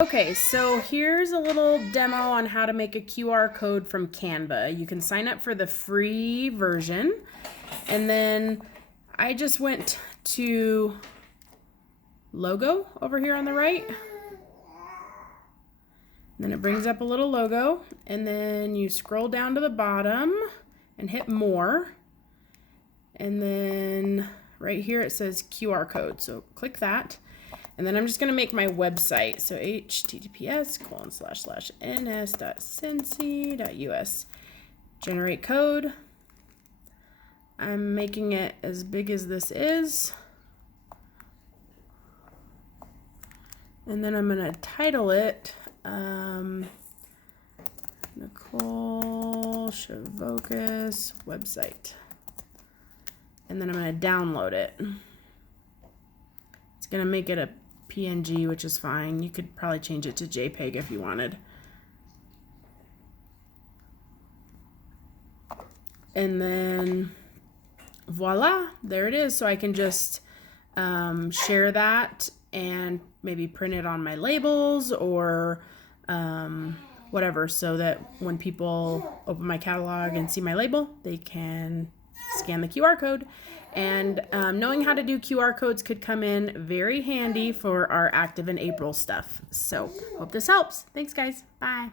Okay, so here's a little demo on how to make a QR code from Canva. You can sign up for the free version, and then I just went to logo over here on the right. And then it brings up a little logo, and then you scroll down to the bottom and hit more. And then right here it says QR code, so click that. And then I'm just going to make my website. So https://ns.cincy.us. Generate code. I'm making it as big as this is. And then I'm going to title it Nicole Shavokas website. And then I'm going to download it. It's going to make it a PNG, which is fine. You could probably change it to JPEG if you wanted. And then voila, there it is. So I can just share that and maybe print it on my labels or whatever, so that when people open my catalog and see my label, they can scan the QR code. And knowing how to do QR codes could come in very handy for our active in April stuff. So hope this helps. Thanks, guys. Bye.